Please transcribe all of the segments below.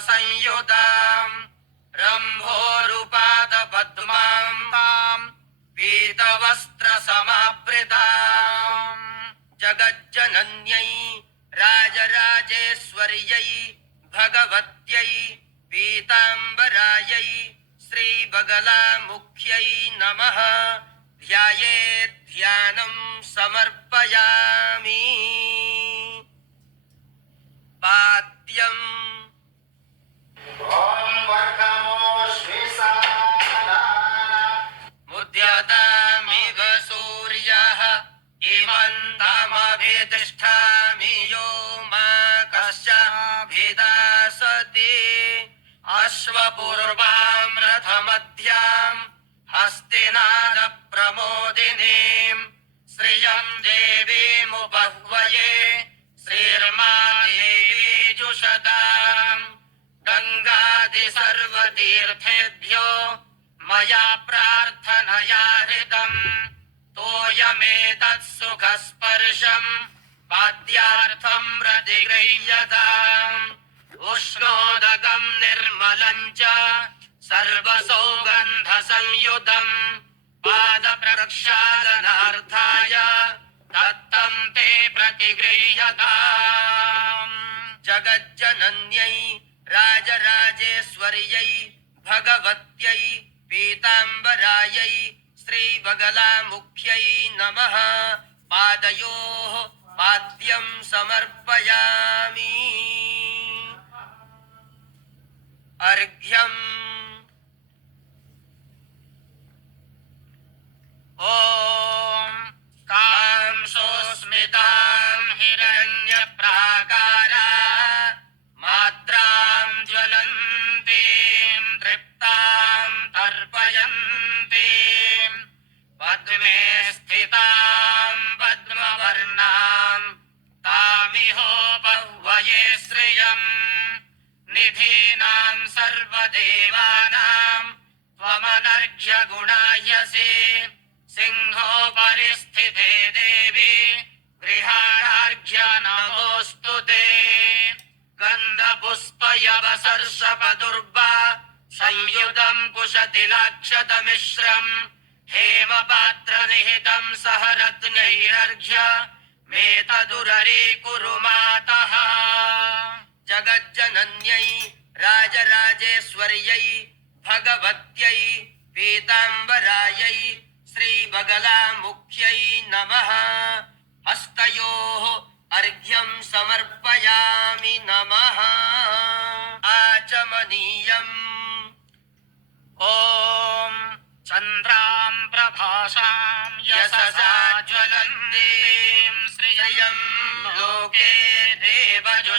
संयुताम् रम्भोरुपादपद्मां तां पीतवस्त्रसमावृताम् जगज्जनन्यै राजराजेश्वर्यै भगवत्यै पीताम्बरायै श्रीबगलामुख्यै नमः। ध्यायेत् ध्यानं समर्पयामि। पाद्यम् ॐ मुद्यतामिव सूर्यः इमन्तमभितिष्ठामि यो मा कस्याभिदासति। अश्वपूर्वां रथमध्यां हस्तिनादप्रमोदिनीं श्रियं देवीमुपह्वये। श्रीर्मा देवी जुषताम् गंगादि सर्वतीर्थेभ्यो मया प्रार्थनया हृतम्। तोयमेतत् सुखस्पर्शम् पाद्यार्थं प्रतिगृह्यताम्। उष्णोदकं निर्मलं च सर्वसौगन्धसंयुतम् पादप्रक्षालनार्थाय दत्तं ते प्रतिगृह्यताम्। जगज्जनन्यै राजराजेश्वर्यै भगवत्यै पीताम्बरायै श्रीबगलामुख्यै नमः। पादयोः पाद्यं समर्पयामि। अर्घ्यम् ॐ कांसोऽस्मितां हिरण्यप्राकारां मात्रां ज्वलन्तीं तृप्तां तर्पयन्तीं पद्मे स्थितां पद्मवर्णां तामिहोपह्वये श्रियम्। निधीनां सर्वदेवानां त्वमनर्घ्य गुणायसे। सिंहोपरि स्थिते देवी गृहाणार्घ्य नमोऽस्तु ते। गन्धपुष्पयवसर्षपदुर्वा संयुतं कुशतिलाक्षतमिश्रम् हेमपात्रनिहितं सह रत्नैरर्घ्य मेतदुररीकुरु मातः। जगज्जनन्यै राजराजेश्वर्यै भगवत्यै पीताम्बरायै श्रीबगलामुख्यै नमः। हस्तयोः अर्घ्यं समर्पयामि नमः। आचमनीयम् ॐ चन्द्रां प्रभासां यशसा ज्वलन्तीं श्रियं लोके देवजुष्टामुदारां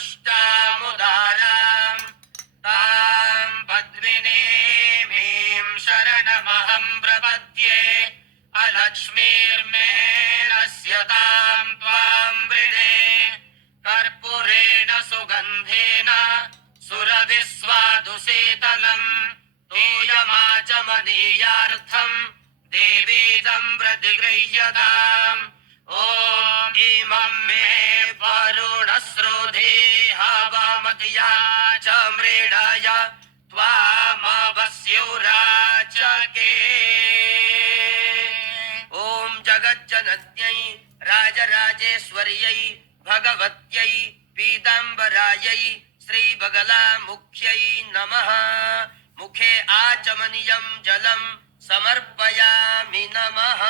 तां पद्मिनीं शरणमहं प्रपद्ये। अलक्ष्मीर्मे नश्यतां त्वां वृणे कर्पूरेण सुगन्धेन सुरभिस्वादुशीतलम् तूयमाचमनीयार्थम् देवीदं प्रतिगृह्यताम्। ॐ इमं मे वरुणश्रुधे हवमधिया च मृडाय त्वामवस्युराचके। ॐ जगज्जनन्यै राजराजेश्वर्यै भगवत्यै पीताम्बरायै श्रीबगलामुख्यै नमः। मुखे आचमनीयं जलं समर्पयामि नमः।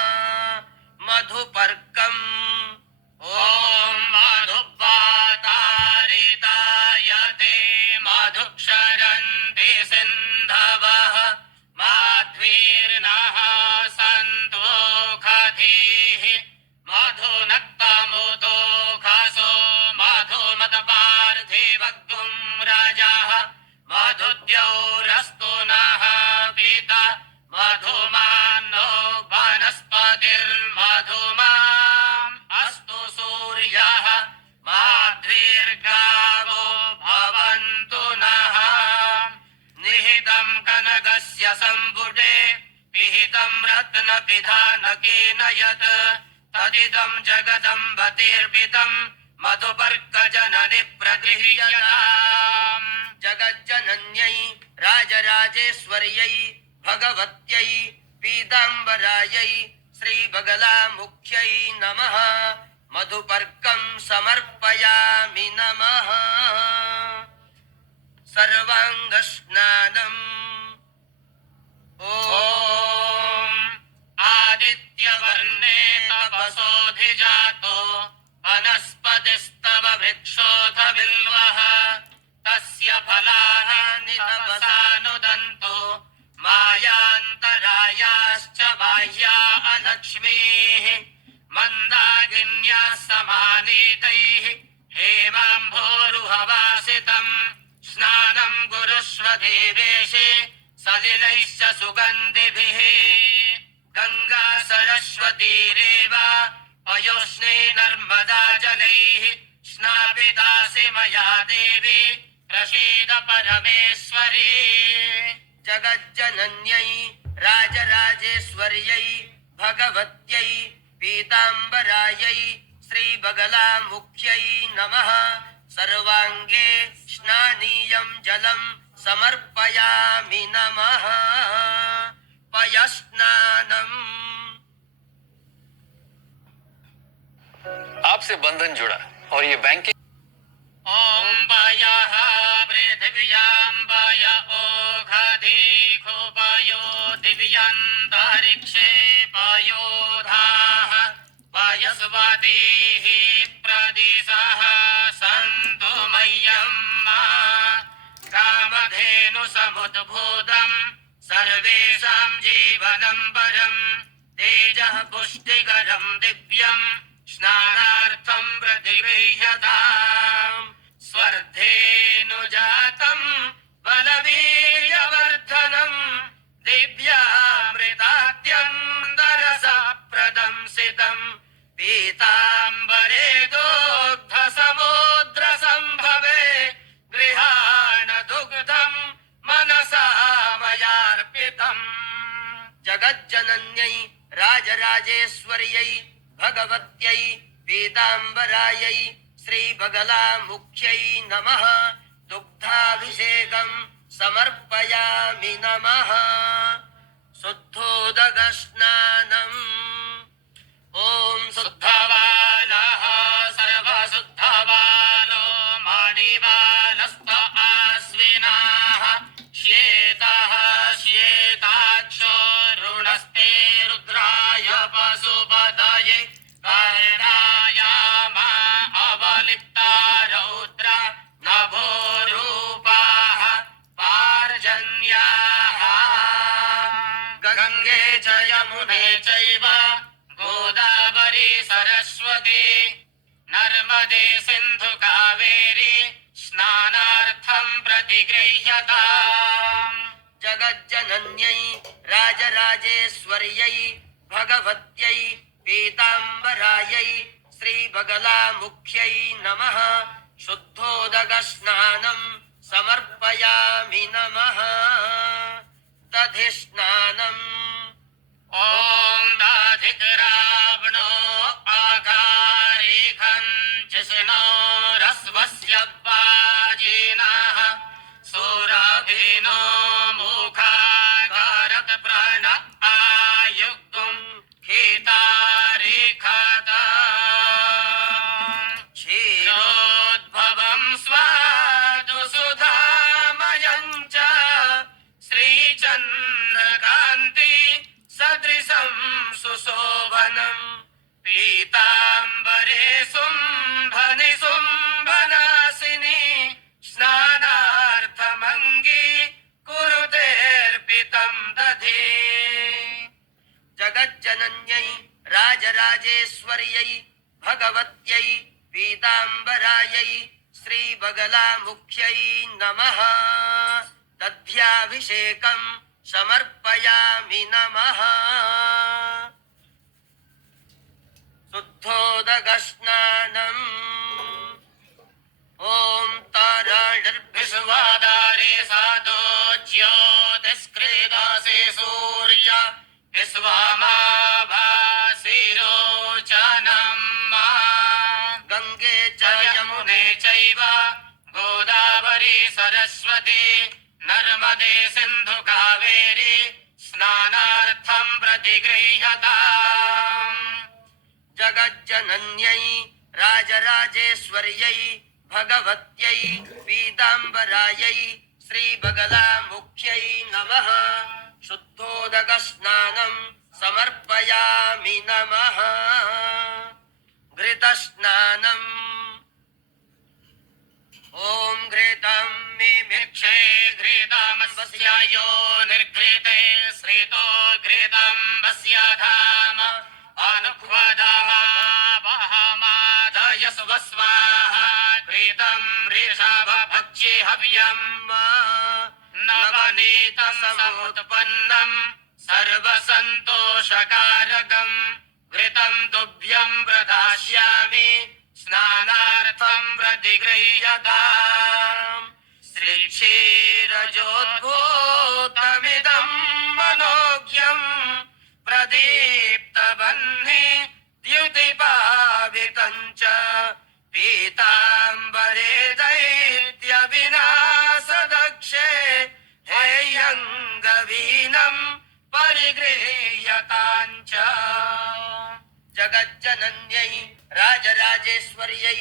मधुपर्कम् ॐ मधुवातारिताय ते मधुक्षरन्ति सिन्धवः। माध्वीर्नः सन्तोषधीः मधुनक्तमुदोषसो मधुमदपार्थिवक्तुं राजाः। मधुद्यौरस्तु नः पिता मधुमानो वनस्पतिर्मधुमाम् अस्तु सूर्यः। माध्वीर्गावो भवन्तु नः। निहितं कनकस्य सम्पुटे पिहितं रत्नपिधानकेन यत् तदिदं जगदम्बतिर्पितं मधुपर्कजननि प्रगृह्यताम्। जगज्जनन्यै राजराजेश्वर्यै भगवत्यै पीताम्बरायै श्रीबगलामुख्यै नमः मधुपर्कं समर्पयामि नमः सर्वाङ्गस्नानम् ॐ आदित्यवर्णे तपसोऽधिजातो वनस्पतिस्तव वृक्षोऽथ बिल्वः तस्य फलानि तपसानुदन्तो मायान्तरायाश्च बाह्या अलक्ष्मीः मन्दाकिन्याः समानीतैः हेमाम्भोरुहवासितम् स्नानं कुरुष्व देवेशे सलिलैश्च सुगन्धिभिः गङ्गा सरस्वतीरेव पयोष्णे नर्मदा जलैः स्नापितासि मया देवी प्रसीद परमेश्वरी जगज्जनन्यै राजराजेश्वर्यै भगवत्यै पीताम्बरायै श्रीबगलामुख्यै नमः सर्वाङ्गे स्नानीयं जलं समर्पयामि नमः पयस्नानम् आपसे बंधन जुड़ा और ये बैंकिंग ॐ वायः पृथिव्यां वाय ओघधिखोपायो दिव्यान्तरिक्षे पायोधाः वायस्वतीः प्रदिशः सन्तु मह्यं कामधेनुसमुद्भूतम् सर्वेषां जीवनं परम् तेजः पुष्टिकरं दिव्यम् स्नानार्थं प्रतिगृह्यताम् स्वर्धेनुजातं बलवीर्यवर्धनम् दिव्यामृताद्यन्तरसप्रदं सितम् पीताम्बरे दोग्धसमुद्रसम्भवे गृहाण दुग्धम् मनसा मयार्पितम् जगज्जनन्यै राजराजेश्वर्यै भगवत्यै पीताम्बरायै श्रीबगलामुख्यै नमः दुग्धाभिषेकं समर्पयामि नमः शुद्धोदकस्नानम् ॐ शुद्धबालः सर्वशुद्धबालो मणिबालस्त आश्विनाः श्वेतः श्वेताक्षो ऋणस्ते रुद्राय पशुपतये कर्णायामा अवलिप्ता रौद्र नभोरूपाः पार्जन्याः गङ्गे च यमुने चैव गोदावरी सरस्वती नर्मदे सिन्धु कावेरी स्नानार्थं प्रतिगृह्यताम् जगज्जनन्यै राजराजेश्वर्यै भगवत्यै पीताम्बरायै श्रीबगलामुख्यै नमः शुद्धोदकस्नानं समर्पयामि नमः दधिस्नानम् ॐ दाधिकरावणो आकारिखं जिष्णो रस्वस्य वाजिनः सुरभिनो मुखाकारक प्राण आयुक्तुं खितारिखता क्षीरोद्भवं स्वादुसुधामयं च श्रीचन्द्रकान्ति सदृशं सुशोभनं पीताम्बरे शुम्भनि शुम्भनाशिनी स्नानार्थमङ्गी कुरुतेऽर्पितं दधि जगज्जनन्यै राजराजेश्वर्यै भगवत्यै पीताम्बरायै श्रीबगलामुख्यै नमः दध्याभिषेकं समर्पयामि नमः शुद्धोदकस्नानम् ॐ ताराणिर्विश्वाधारे साधो ज्योतिष्कृदासे सूर्य विश्वामाभासिरोचनं गङ्गे च यमुने चैव गोदावरी सरस्वती नर्मदे सिन्धु कावेरी स्नानार्थं प्रतिगृह्यताम् जगज्जनन्यै राजराजेश्वर्यै भगवत्यै पीताम्बरायै श्रीबगलामुख्यै नमः शुद्धोदकस्नानं समर्पयामि नमः घृतस्नानम् ॐ घृतं मिमिक्षे घृतमस्यायो निर्घृते श्रितो घृतं वस्याधाम अनुह्वदामावहमादयस्वस्वाहा घृतं ऋषभभक्षि हव्यं नवनीतसमुत्पन्नं सर्वसन्तोषकारकं घृतं तुभ्यं प्रदास्यामि स्नानार्थं प्रतिगृह्यताम् श्रीक्षीरजोद्भूतमिदं मनोज्ञं प्रदीप्तवह्नि द्युतिपावितं च पीताम्बरे दैत्यविनाशदक्षे हेयङ्गवीनं परिगृह्यतां च जगज्जनन्यै राजराजेश्वर्यै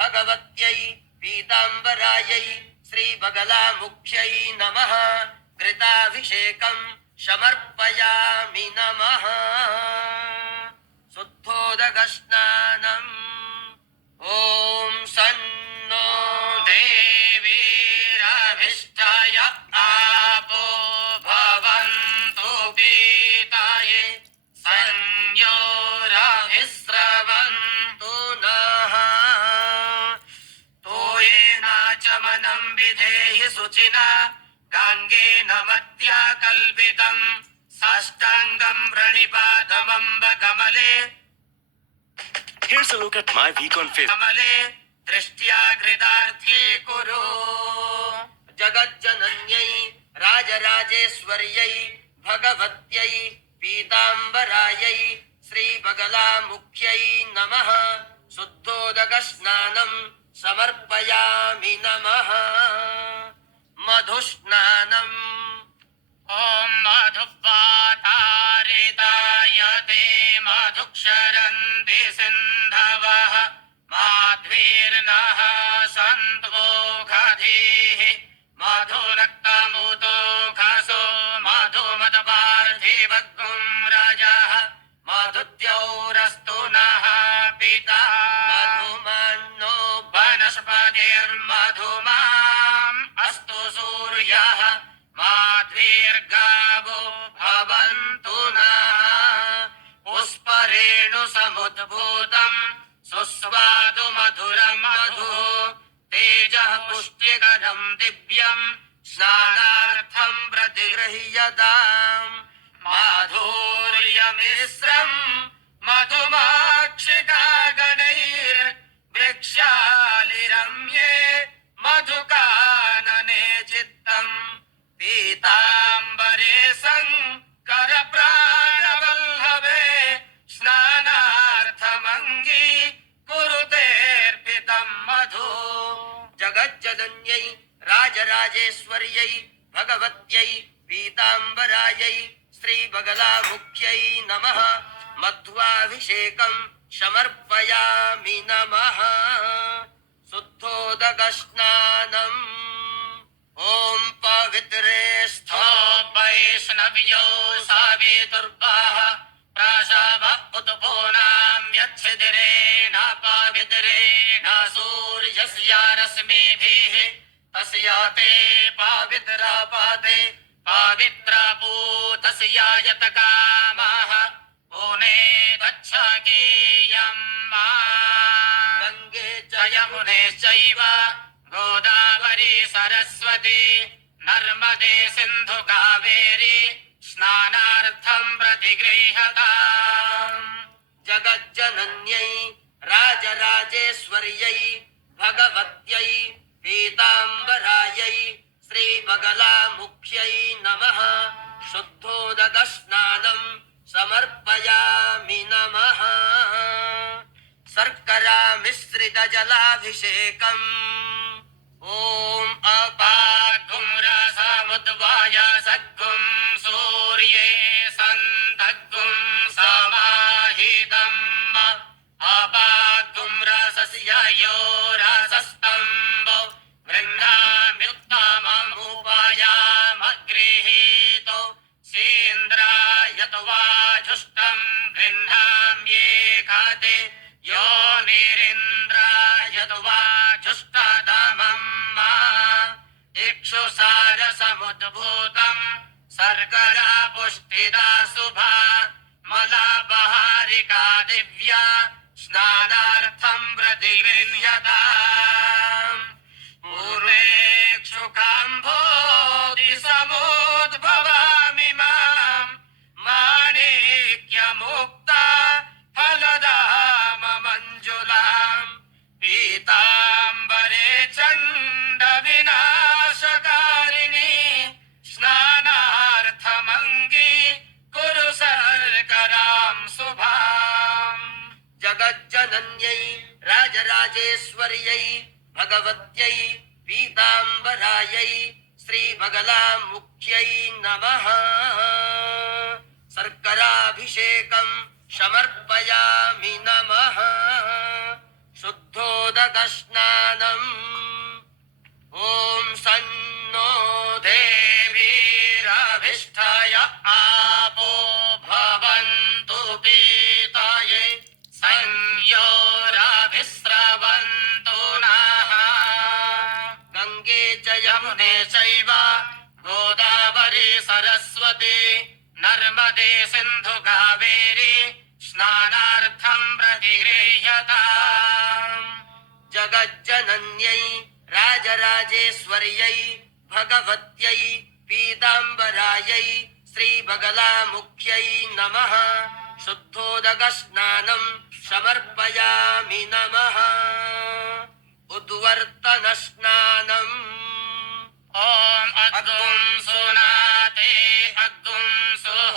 भगवत्यै पीताम्बरायै श्रीबगलामुख्यै नमः घृताभिषेकं समर्पयामि नमः शुद्धोदकस्नानम् ॐ सन्नो देवीरभिष्टाय आपो भवन्तु पीताये संयोरभिस्रवन्तु नः तोयेनाचमनं विधेहि शुचिना गाङ्गेन मत्या कल्पितं साष्टाङ्गं प्रणिपातमम्ब कमले Here's a look at my week on Facebook. कमले दृष्ट्या कृतार्थी कुरु जगज्जनन्यै राजराजेश्वर्यै भगवत्यै पीताम्बरायै श्रीबगलामुख्यै नमः शुद्धोदकस्नानं समर्पयामि नमः मधुस्नानम् ॐ मधुपातारिताय ते मधुक्षरन्ति सिन्धवः माध्वीर्नः सन्त्वोषधीः मधुरक्तमुतो घसो मधुमतपार्थिवग्गुं राजः मधुद्यौरस्तु नः पिता मधुमन्नो वनस्पतिर्मधुमाम् अस्तु सूर्यः माध्वीर्गावो भवन्तु नः पुष्परेणु समुद्भूतम् सुस्वादु मधुरं मधु तेजः पुष्टिकरं दिव्यं स्नानार्थं प्रतिगृह्यताम् माधुर्यमिश्रं मधुमाक्षिकागणैर्वृक्षालिरम्ये मधुकानने चित्तम् पीताम्बरे शङ्करप्राणवल्लभे स्नानार्थमङ्गी कुरुतेऽर्पितं मधु जगज्जनन्यै राजराजेश्वर्यै भगवत्यै पीताम्बरायै श्रीबगलामुख्यै नमः मध्वाभिषेकं समर्पयामि नमः शुद्धोदकस्नानम् ॐ पवित्रे स्थो वैष्णव्यो सावितुर्वाः प्राशाव उत्पूनां यच्छिदिरेण पवित्रेण सूर्यस्य रश्मिभिः तस्या ते पवित्रा पाते पवित्रपूतस्य यत्कामः पुने गच्छकेयं मा गङ्गे च यमुने चैव गोदावरी सरस्वती नर्मदे सिन्धु कावेरी स्नानार्थं प्रतिगृह्यताम् जगज्जनन्यै राजराजेश्वर्यै भगवत्यै पीताम्बरायै श्रीबगलामुख्यै नमः शुद्धोदकस्नानं समर्पयामि नमः शर्करा मिश्रित जलाभिषेकम् ॐ अपागुं रसमुद्वाय सद्गुं सूर्ये सन्दग्गुं समाहितम् अपागुं रसस्य यो रसस्तम्भो गृह्णाम्युत्तममुपयामगृहीतो सेन्द्रायत वाजुष्टं गृह्णाम्येकादे यो निरिन्द्रायत वाजुष्टदमम् इक्षुसारसमुद्भूतम् सर्करा पुष्टिदा शुभा मलापहारिका दिव्या स्नानार्थं प्रतिगृह्यताम् पूर्वेक्षुकाम्भोधिसमुद्भवामि माम् माणिक्यमुक्ता फलदाममञ्जुलाम् पीताम्बरे चण्डविनाशकारिणी स्नानार्थमङ्गी कुरु सर्करां शुभाम् जगज्जनन्यै राजराजेश्वर्यै भगवत्यै पीताम्बरायै श्रीबगलामुख्यै नमः शर्कराभिषेकं समर्पयामि नमः शुद्धोदकस्नानम् ॐ सन्नो देवीरभिष्ठाय आपो भवन्तु पीताये संयोराभिस्रवन्तु नः गङ्गे च यमुने चैव गोदावरी सरस्वती नर्मदे सिन्धु कावेरी स्नानार्थं प्रतिगृह्यताम् जगज्जनन्यै राजराजेश्वर्यै भगवत्यै पीताम्बरायै श्रीबगलामुख्यै नमः शुद्धोदकस्नानं समर्पयामि नमः उद्वर्तनस्नानम् ॐ अग्गुं सुनाते अग्गुं सुः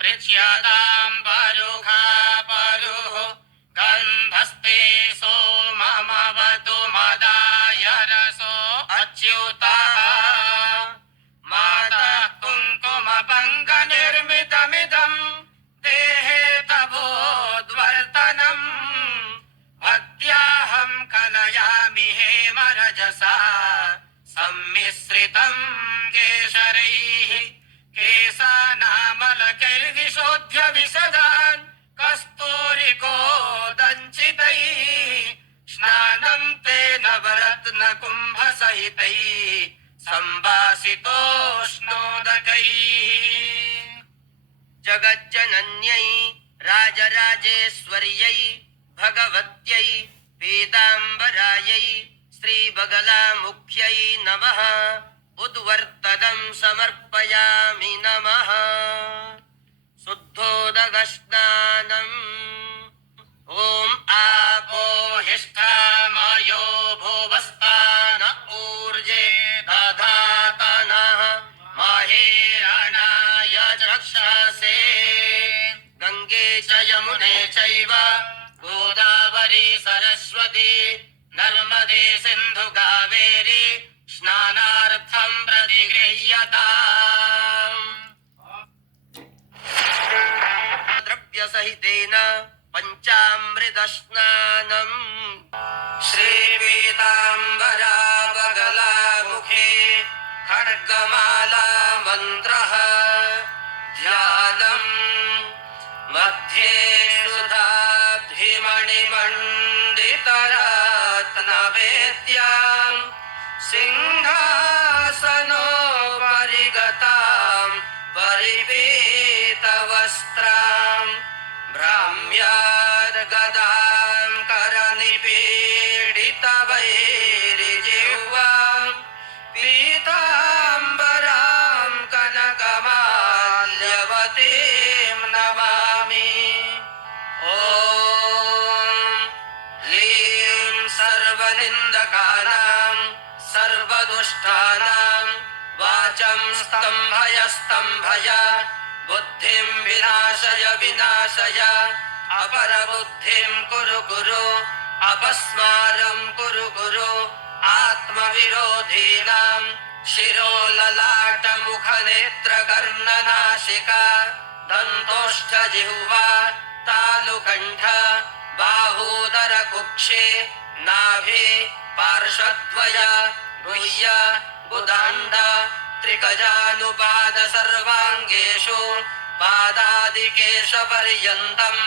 पृच्छ्यतां परुखा परुः गन्धस्ते सोममवतु मदाय रसो अच्युतः माता कुङ्कुमपङ्कनिर्मितमिदम् देहे तवोद्वर्तनम् भक्त्याहं कलयामि हेमरजसा सम्मिश्रितं केशरैः केशानामलकैर्विशोध्य विशदान् कस्तूरिकोदञ्चितैः स्नानं तेन नवरत्नकुम्भसहितैः सम्भासितोष्णोदकैः जगज्जनन्यै राजराजेश्वर्यै भगवत्यै पीताम्बरायै श्रीबगलामुख्यै नमः उद्वर्तनं समर्पयामि नमः शुद्धोदकस्नानम् ॐ आपोहिष्ठामयो भुवस्तान ऊर्जे दधातनः महेरणाय चक्षसे गङ्गे च यमुने चैव गोदावरी सरस्वती नर्मदे सिन्धु कावेरी स्नानार्थं प्रतिगृह्यताम् द्रव्यसहितेन पञ्चामृतस्नानम् श्रीपीताम्बरा बगलामुखे खड्गमाला मन्त्रः ध्यानम् मध्ये सुधाब्धिमणिमण्डितरत्नवेद्याम् सिंहासनोपरि गतां परिवेतवस्त्रां भ्राम्यार्गदां करनिपीडितवैरिजिह्वां पीताम्बरां कनकमाल्यवतीं नमामि। ॐ ह्रीं सर्वनिन्दकानां सर्वदुष्टानां वाचं स्तम्भय स्तम्भय बुद्धिं विनाशय विनाशय अपरबुद्धिं कुरु कुरु अपस्मारं कुरु कुरु आत्मविरोधीनां शिरोललाटमुखनेत्रकर्णनासिका दन्तोष्ठजिह्वा तालुकण्ठ बाहूदरकुक्षे नाभि पार्श्वद्वय गुह्य उदाण्ड त्रिकजानुपाद सर्वाङ्गेषु पादादिकेशपर्यन्तम्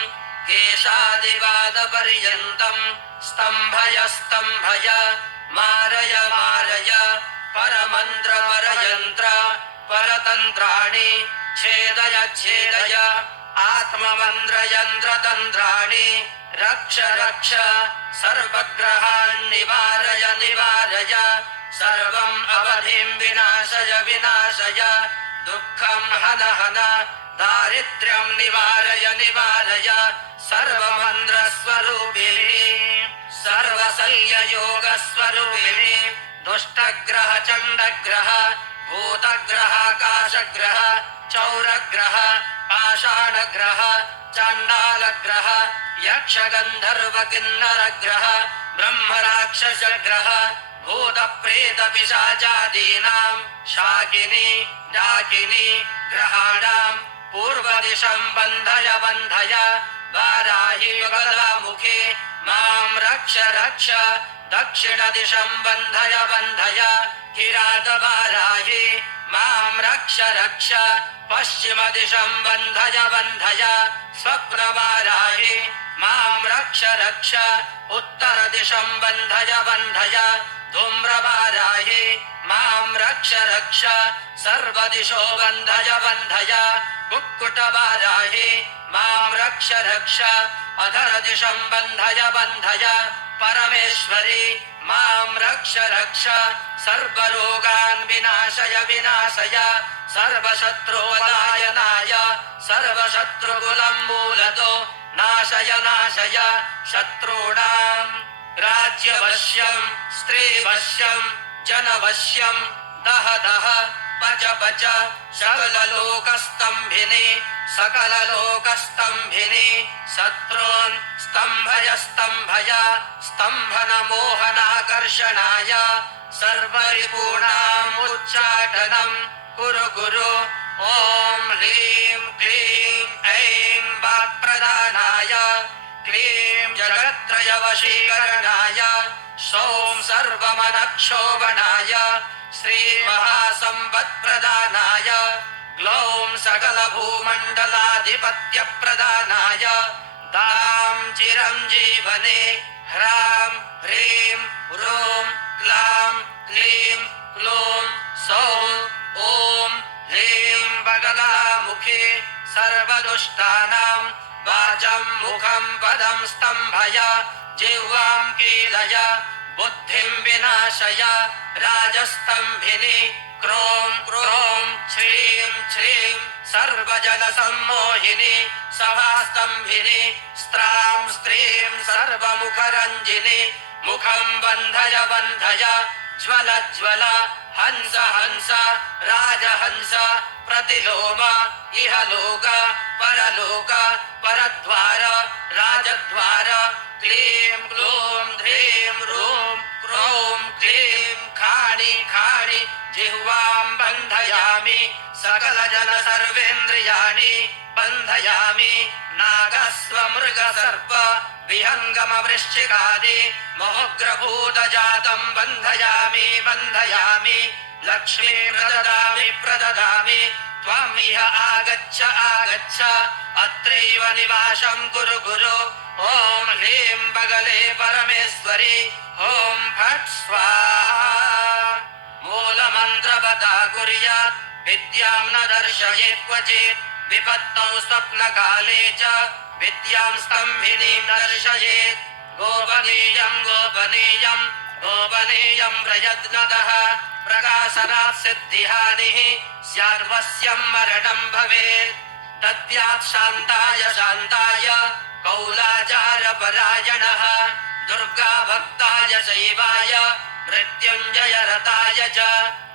केशादिपादपर्यन्तम् स्तम्भय स्तम्भय मारय मारय परमन्त्रपरयन्त्र परतन्त्राणि छेदय छेदय आत्ममन्त्रयन्त्रतन्त्राणि रक्ष रक्ष सर्वग्रहान् निवारय निवारय सर्वम् अवधिं विनाशय विनाशय दुःखं हन हन दारिद्र्यं निवारय निवारय सर्वमन्त्रस्वरूपिणी सर्वशल्ययोगस्वरूपिणी दुष्टग्रह चण्डग्रह भूतग्रहाकाशग्रह चौरग्रह पाषाणग्रह चाण्डालग्रह यक्षगन्धर्वकिन्नरग्रह ब्रह्मराक्षसग्रह भूतप्रेतपिशाचादीनां शाकिनी डाकिनी ग्रहाणां पूर्वदिशं बन्धय बन्धय वाराहि युगलामुखे मां रक्ष रक्ष दक्षिणदिशं बन्धय बन्धय किरातवाराहि मां रक्ष रक्ष पश्चिमदिशं बन्धय बन्धय स्वप्नवाराहि मां रक्ष रक्ष उत्तरदिशं बन्धय बन्धय धूम्रवाराहि मां रक्ष रक्ष सर्वदिशो बन्धय बन्धय कुक्कुटवाराहि मां रक्ष रक्ष अधरदिशं बन्धय बन्धय परमेश्वरी मां रक्ष रक्ष सर्वरोगान् विनाशय विनाशय सर्वशत्रुवलायनाय सर्वशत्रुकुलम्मूलतो नाशय नाशय शत्रूणां राज्यवश्यं स्त्रीवश्यं जनवश्यं दह दह पच पच सकललोकस्तम्भिनि सकललोकस्तम्भिनि शत्रून् स्तम्भय स्तम्भय स्तम्भनमोहनाकर्षणाय सर्वरिपूणामुच्चाटनं कुरु कुरु ॐ ह्रीं क्लीं ऐं वाक्प्रदानाय क्लीं जगत्त्रयवशीकरणाय सौं सर्वमनक्षोभणाय श्रीमहासम्पत्प्रदानाय ग्लौं सकलभूमण्डलाधिपत्यप्रदानाय दां चिरञ्जीवने ह्रां ह्रीं ह्रूं क्लां क्लीं क्लूं सौं ॐ ह्रीं बगलामुखे सर्वदुष्टानां वाचं मुखं पदं स्तम्भय जिह्वां कीलय बुद्धिं विनाशय राजस्तम्भिनि क्रों क्रों श्रीं श्रीं सर्वजनसम्मोहिनि सभास्तम्भिनि स्त्रां स्त्रीं सर्वमुखरञ्जिनि मुखं बन्धय बन्धय ज्वल ज्वल हंस हंस राजहंस प्रतिलोम इहलोक परलोक परद्वार राजद्वार क्लीं क्लूं ह्रीं ह्रूं क्रों क्लीं खाणि खाणि जिह्वां बन्धयामि सकलजन सर्वेन्द्रियाणि बन्धयामि नागस्वमृगसर्प विहङ्गमवृश्चिकादि मोग्रभूतजातं बन्धयामि बन्धयामि लक्ष्मीं प्रददामि प्रददामि त्वम् इह आगच्छ आगच्छ अत्रैव निवासं कुरु कुरु ॐ ह्रीं बगले परमेश्वरि ॐ फट् स्वाहा मूलमन्त्रवता कुर्यात् विद्यां न दर्शयेत् क्वचित् विपत्तौ स्वप्नकाले च विद्यां स्तम्भिनीं दर्शयेत् गोपनीयं गोपनीयं गोपनीयं प्रयत्नतः प्रकाशनात् सिद्धिहानिः स्यार्वस्यं मरणं भवेत् दद्यात् शान्ताय शान्ताय कौलाचारपरायणः दुर्गाभक्ताय शैवाय मृत्युञ्जय रताय च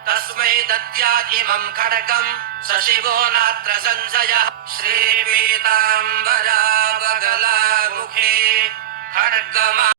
तस्मै दद्यादिमं खड्गं स शिवो नात्र संशयः श्रीपीताम्बरावगलामुखे खड्गमा